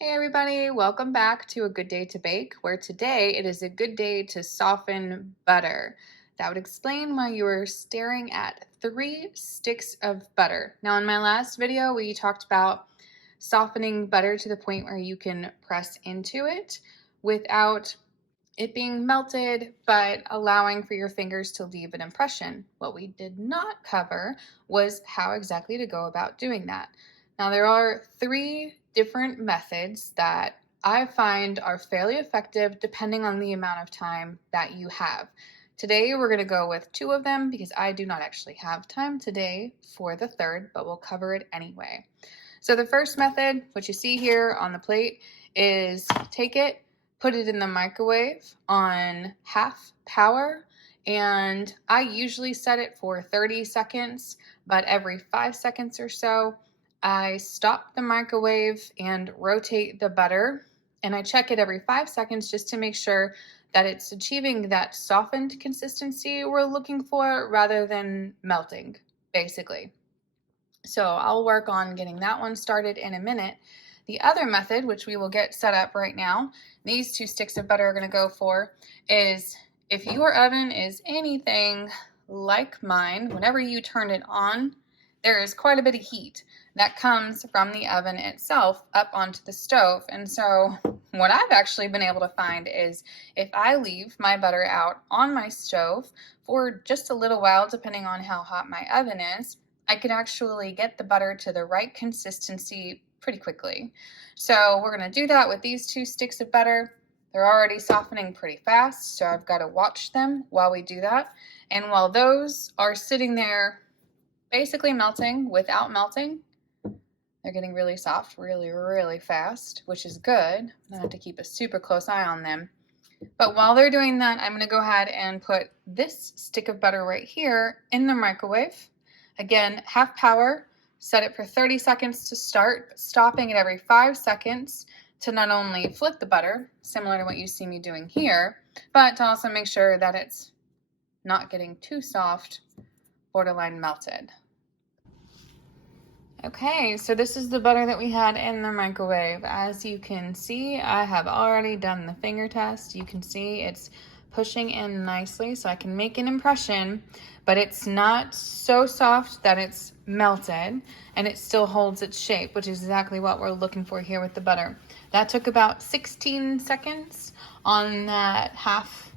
Hey everybody, welcome back to A Good Day to Bake, where today it is a good day to soften butter. That would explain why you are staring at 3 sticks of butter. Now in my last video, we talked about softening butter to the point where you can press into it without it being melted, but allowing for your fingers to leave an impression. What we did not cover was how exactly to go about doing that. Now, there are 3 different methods that I find are fairly effective depending on the amount of time that you have. Today, we're going to go with 2 of them because I do not actually have time today for the third, but we'll cover it anyway. So the first method, what you see here on the plate, is take it, put it in the microwave on half power, and I usually set it for 30 seconds, but every 5 seconds or so, I stop the microwave and rotate the butter, and I check it every 5 seconds just to make sure that it's achieving that softened consistency we're looking for rather than melting, basically. So I'll work on getting that one started in a minute. The other method, which we will get set up right now, these 2 sticks of butter are going to go for, is if your oven is anything like mine, whenever you turn it on, there is quite a bit of heat that comes from the oven itself up onto the stove. And so what I've actually been able to find is if I leave my butter out on my stove for just a little while, depending on how hot my oven is, I can actually get the butter to the right consistency pretty quickly. So we're going to do that with these 2 sticks of butter. They're already softening pretty fast, so I've got to watch them while we do that. And while those are sitting there basically melting without melting, they're getting really soft really, really fast, which is good. I have to keep a super close eye on them. But while they're doing that, I'm going to go ahead and put this stick of butter right here in the microwave. Again, half power, set it for 30 seconds to start, stopping it every 5 seconds to not only flip the butter, similar to what you see me doing here, but to also make sure that it's not getting too soft, borderline melted. Okay, so this is the butter that we had in the microwave. As you can see, I have already done the finger test. You can see it's pushing in nicely, so I can make an impression, but it's not so soft that it's melted, and it still holds its shape, which is exactly what we're looking for here with the butter. That took about 16 seconds on that half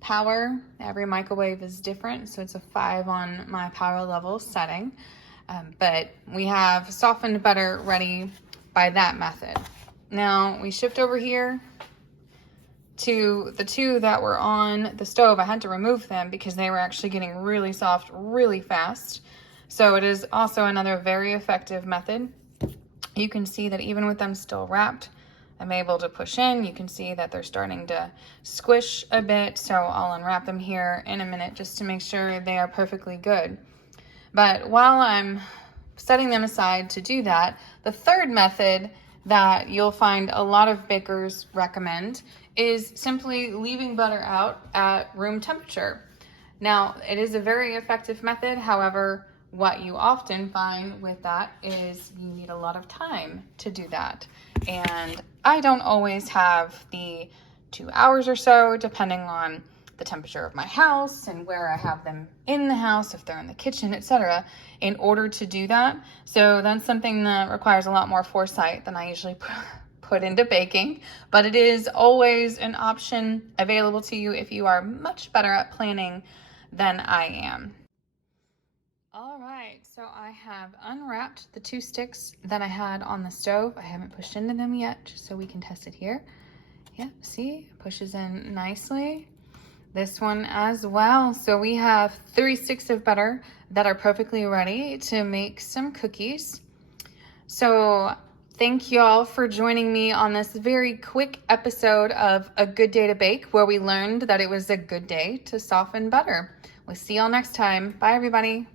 power. Every microwave is different, so it's a 5 on my power level setting. But we have softened butter ready by that method. Now we shift over here to the 2 that were on the stove. I had to remove them because they were actually getting really soft really fast. So it is also another very effective method. You can see that even with them still wrapped, I'm able to push in. You can see that they're starting to squish a bit. So I'll unwrap them here in a minute just to make sure they are perfectly good. But while I'm setting them aside to do that, the third method that you'll find a lot of bakers recommend is simply leaving butter out at room temperature. Now, it is a very effective method. However, what you often find with that is you need a lot of time to do that. And I don't always have the 2 hours or so, depending on the temperature of my house and where I have them in the house, if they're in the kitchen, etc., in order to do that. So that's something that requires a lot more foresight than I usually put into baking, but it is always an option available to you if you are much better at planning than I am. All right, so I have unwrapped the 2 sticks that I had on the stove. I haven't pushed into them yet, just so we can test it here. Yep, see, pushes in nicely. This one as well. So we have 3 sticks of butter that are perfectly ready to make some cookies. So thank you all for joining me on this very quick episode of A Good Day to Bake, where we learned that it was a good day to soften butter. We'll see y'all next time. Bye, everybody.